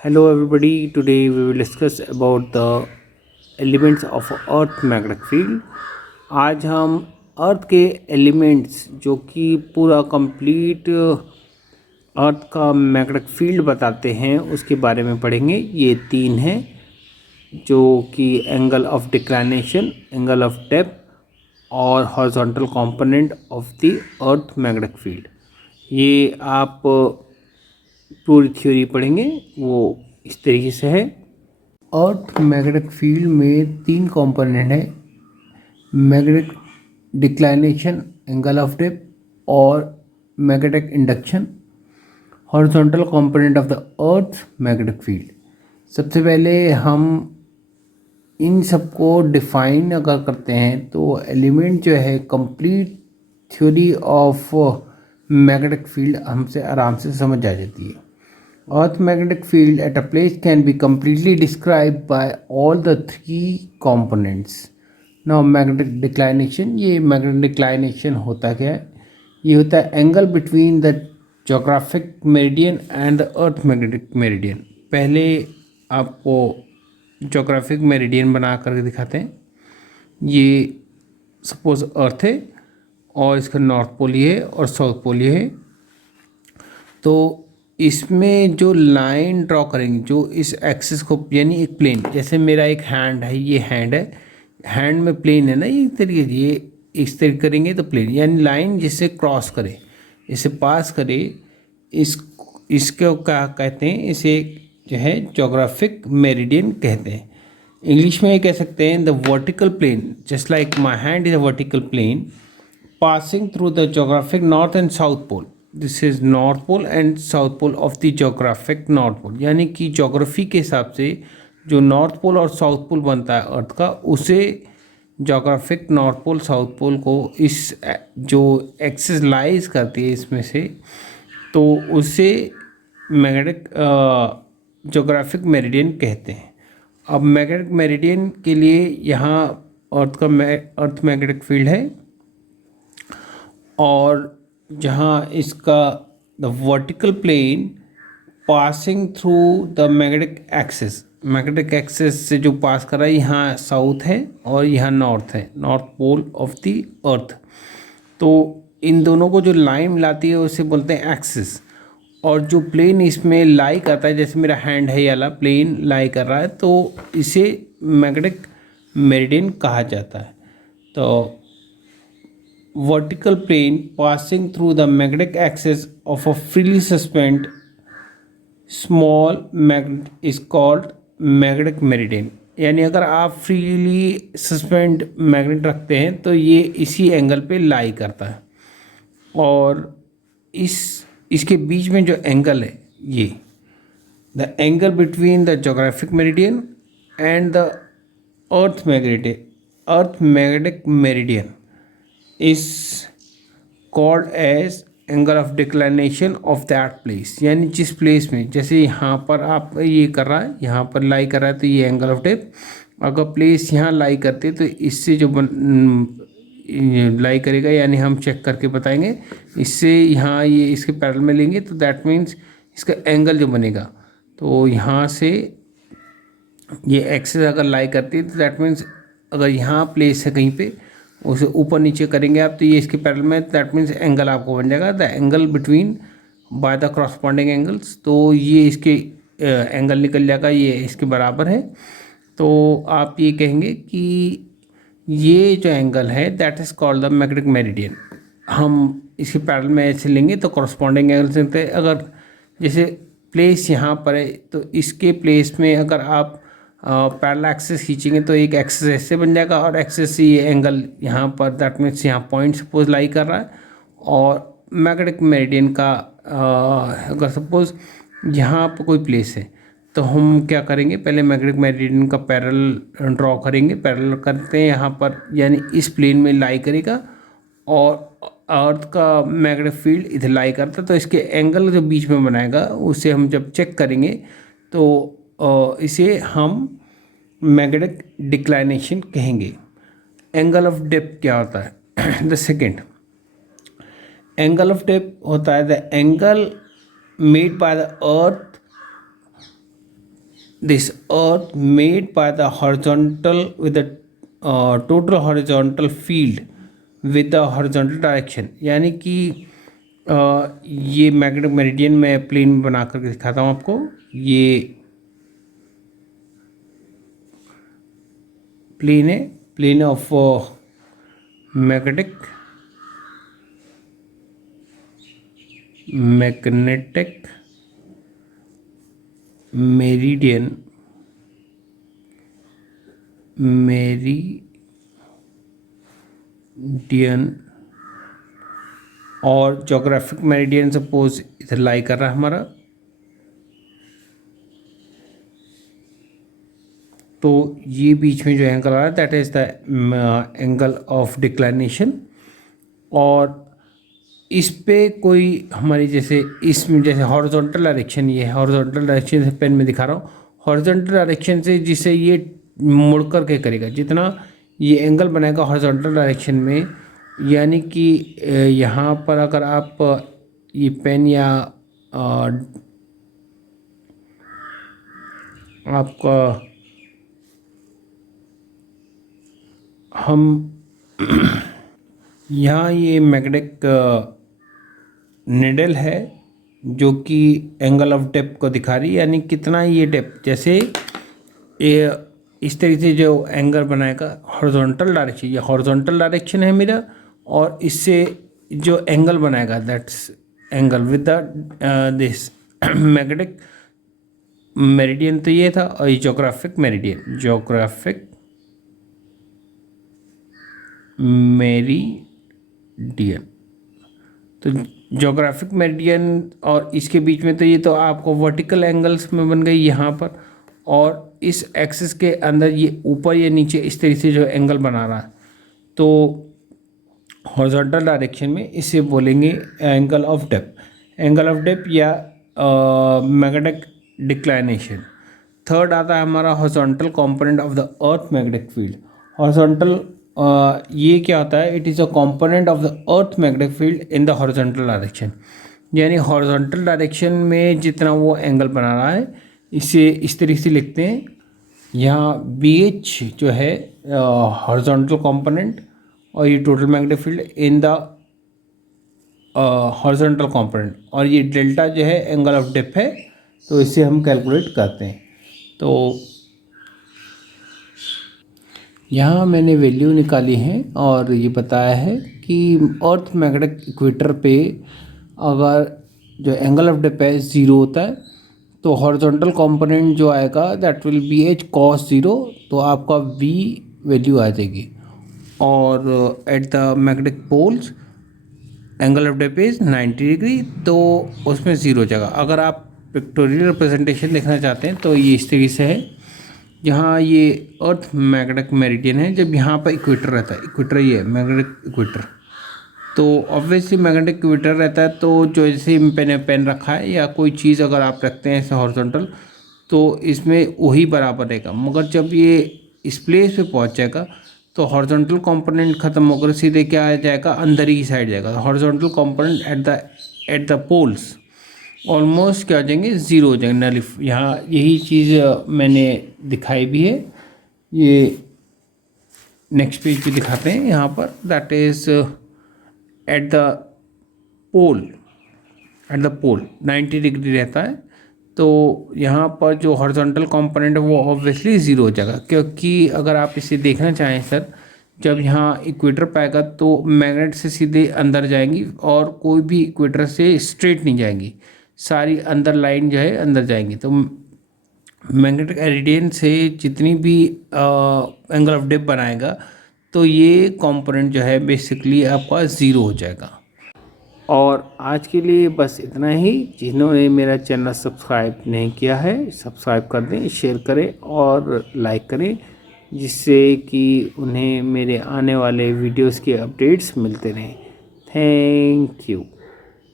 Hello everybody, today we will discuss about the elements of Earth magnetic field. आज हम अर्थ के elements जो कि पूरा कंप्लीट अर्थ का मैग्नेटिक फील्ड बताते हैं उसके बारे में पढ़ेंगे। ये तीन हैं जो कि angle of declination, angle of depth और horizontal component of the earth magnetic field. ये आप पूरी थ्योरी पढ़ेंगे, वो इस तरीके से है। अर्थ मैग्नेटिक फील्ड में तीन कंपोनेंट है, magnetic declination, angle of depth और magnetic induction, horizontal component of the earth magnetic field. सबसे पहले हम इन सबको डिफाइन अगर करते हैं तो एलिमेंट जो है complete theory of magnetic field हमसे आराम से समझ आ जाती है। Earth magnetic field at a place can be completely described by all the three components. Now magnetic declination, ये magnetic declination होता क्या है? ये होता है angle between the geographic meridian and the earth magnetic meridian. पहले आपको geographic meridian बना करके दिखाते हैं। ये सपोज अर्थ है और इसका नॉर्थ पोल ये है और साउथ पोल ये है। तो इसमें जो लाइन ड्रॉ करेंगे, जो इस एक्सिस को, यानी एक प्लेन, जैसे मेरा एक हैंड है, ये हैंड है, हैंड में प्लेन है ना, ये तरीके, ये इस तरीके करेंगे तो प्लेन, यानी लाइन जिसे क्रॉस करे, इसे पास करे, इसको क्या कहते हैं, इसे जो है जोग्राफिक मेरिडियन कहते हैं। इंग्लिश में ये कह सकते हैं the vertical plane, just like my hand is a vertical plane passing through the geographic north and south pole. This is north pole and south pole of the geographic north pole, यानी कि geography के हिसाब से जो north pole और south pole बनता है earth का, उसे geographic north pole south pole को इस जो एक्सिस लाइज करती है इसमें से, तो उसे मैग्नेटिक जोग्राफिक मेरिडियन कहते हैं। अब मैग्नेटिक मेरिडियन के लिए यहाँ अर्थ मैग्नेटिक फील्ड है, और जहाँ इसका the vertical plane passing through the magnetic axis से जो पास कर रहा है, यहाँ साउथ है और यहाँ नॉर्थ है, north pole of the earth. तो इन दोनों को जो लाइन मिलाती है उसे बोलते हैं एक्सिस, और जो प्लेन इसमें लाई करता है, जैसे मेरा हैंड है, ये वाला प्लेन लाई कर रहा है, तो इसे मैग्नेटिक मेरिडियन कहा जाता है। तो vertical plane passing through the magnetic axis of a freely suspended small magnet is called magnetic meridian। यानी अगर आप फ्रीली सस्पेंड मैग्नेट रखते हैं तो ये इसी एंगल पे लाई करता है, और इसके बीच में जो एंगल है, ये the angle between the geographic meridian and the earth magnetic meridian is called as angle of declination of that place। यानी जिस प्लेस में, जैसे यहाँ पर आप ये कर रहा है, यहाँ पर लाई कर रहा है, तो ये एंगल ऑफ डेप्थ। अगर प्लेस यहाँ लाई करते तो इससे जो लाई करेगा, यानी हम चेक करके बताएंगे, इससे यहाँ ये इसके पैरेलल में लेंगे तो दैट मीन्स इसका एंगल जो बनेगा, तो यहाँ से ये एक्सिस अगर लाई करती है तो दैट मीन्स अगर यहाँ प्लेस है कहीं पे, उसे ऊपर नीचे करेंगे आप तो ये इसके पैरेलल में, दैट मीन्स एंगल आपको बन जाएगा the angle between by the corresponding angles. तो ये इसके एंगल निकल जाएगा, ये इसके बराबर है। तो आप ये कहेंगे कि ये जो एंगल है that is called the magnetic meridian. हम इसके पैरेलल में ऐसे लेंगे तो कॉरस्पॉन्डिंग एंगल से, अगर जैसे प्लेस यहाँ पर है तो इसके प्लेस में अगर आप पैरेलल एक्सिस खींचेंगे तो एक एक्सिस ऐसे बन जाएगा, और एक्सिस से ये एंगल यहाँ पर, दैट मीन्स यहाँ पॉइंट सपोज लाई कर रहा है, और मैग्नेटिक मेरिडियन का अगर सपोज यहाँ पर कोई प्लेस है तो हम क्या करेंगे, पहले मैग्नेटिक मेरिडियन का पैरेलल ड्रॉ करेंगे। पैरेलल करते हैं यहाँ पर, यानी इस प्लेन में लाई करेगा, और अर्थ का मैग्नेटिक फील्ड इधर लाई करता है, तो इसके एंगल जो बीच में बनाएगा उसे हम जब चेक करेंगे तो इसे हम मैग्नेटिक डिक्लाइनेशन कहेंगे। एंगल ऑफ डेप्थ क्या होता है? The second angle of depth होता है the angle made by the earth this earth made by the horizontal with the total horizontal field with the horizontal direction, यानी कि ये magnetic meridian मैं plane बना करके दिखाता हूँ आपको। ये प्लेन है, प्लेन ऑफ मैग्नेटिक मेरिडियन और जोग्राफिक मेरिडियन सपोज इधर लाई कर रहा है हमारा, तो ये बीच में जो एंगल आ रहा है that is the angle of declination. और इस पे कोई हमारी जैसे इसमें जैसे हॉरिजॉन्टल डायरेक्शन, ये हॉरिजॉन्टल डायरेक्शन से पेन में दिखा रहा हूँ, हॉरिजॉन्टल डायरेक्शन से जिसे ये मुड़ कर के करेगा, जितना ये एंगल बनाएगा हॉरिजॉन्टल डायरेक्शन में, यानी कि यहाँ पर अगर आप ये पेन या आपका हम यहाँ ये मैग्नेटिक निडल है जो कि एंगल ऑफ डेप्थ को दिखा रही है, यानी कितना ये डेप्थ, जैसे ये इस तरीके से जो एंगल बनाएगा हॉरिजॉन्टल डायरेक्शन, ये हॉरिजॉन्टल डायरेक्शन है मेरा, और इससे जो एंगल बनाएगा that's angle with the this magnetic meridian, तो ये था। और ये जोग्राफिक मेरिडियन तो जोग्राफिक मेरिडियन और इसके बीच में, तो ये तो आपको वर्टिकल एंगल्स में बन गई यहाँ पर, और इस एक्सिस के अंदर ये ऊपर या नीचे इस तरीके से जो एंगल बना रहा है, तो हॉरिजॉन्टल डायरेक्शन में इसे बोलेंगे एंगल ऑफ डेप्थ या मैग्नेटिक डिक्लाइनेशन। थर्ड आता है हमारा horizontal component of the earth magnetic field. Horizontal ये क्या होता है, it is a component of the earth magnetic field in the horizontal direction, यानी हॉरिजॉन्टल डायरेक्शन में जितना वो एंगल बना रहा है, इसे इस तरीके से लिखते हैं। यहाँ BH जो है हॉरिजॉन्टल कंपोनेंट, और ये total magnetic field in the horizontal component, और ये डेल्टा जो है एंगल ऑफ डेप्थ है, तो इसे हम कैलकुलेट करते हैं। तो यहाँ मैंने वैल्यू निकाली है और ये बताया है कि अर्थ मैग्नेटिक इक्वेटर पे अगर जो एंगल ऑफ डेप्थ है 0 होता है, तो हॉरिजॉन्टल कंपोनेंट जो आएगा that will be H cos 0, तो आपका V वैल्यू आ जाएगी। और at the magnetic poles angle of depth is 90 degree, तो उसमें 0 जाएगा। अगर आप पिक्टोरियल रिप्रेजेंटेशन देखना चाहते हैं तो ये इस तरीके से है, जहाँ ये अर्थ मैग्नेटिक मेरिडियन है, जब यहाँ पर इक्वेटर रहता है, इक्वेटर ये है मैग्नेटिक इक्वेटर, तो ऑब्वियसली मैग्नेटिक इक्वेटर रहता है, तो जो जैसे पेन रखा है या कोई चीज़ अगर आप रखते हैं ऐसे हॉरिजॉन्टल, तो इसमें वही बराबर रहेगा। मगर जब ये इस प्लेस पे पहुँच जाएगा तो हॉरिजॉन्टल कंपोनेंट खत्म होकर सीधे क्या आ जाएगा, अंदर ही साइड जाएगा। Horizontal component at the poles almost क्या हो जाएंगे, 0 हो जाएंगे, नलिफ। यहाँ यही चीज़ मैंने दिखाई भी है, ये नेक्स्ट पेज पे दिखाते हैं यहाँ पर, that is at the pole 90 degree रहता है, तो यहाँ पर जो हॉरिजॉन्टल कंपोनेंट है वो ऑब्वियसली 0 हो जाएगा। क्योंकि अगर आप इसे देखना चाहें सर, जब यहाँ इक्वेटर पाएगा तो मैग्नेट से सीधे अंदर जाएंगी और कोई भी इक्वेटर से स्ट्रेट नहीं जाएंगी, सारी अंदर लाइन जो है अंदर जाएंगी। तो मैग्नेटिक मेरिडियन से जितनी भी एंगल ऑफ डेप्थ बनाएगा, तो ये कंपोनेंट जो है बेसिकली आपका 0 हो जाएगा। और आज के लिए बस इतना ही। जिन्होंने मेरा चैनल सब्सक्राइब नहीं किया है, सब्सक्राइब कर दें, शेयर करें और लाइक करें, जिससे कि उन्हें मेरे आने वाले वीडियोस के अपडेट्स मिलते रहें। Thank you.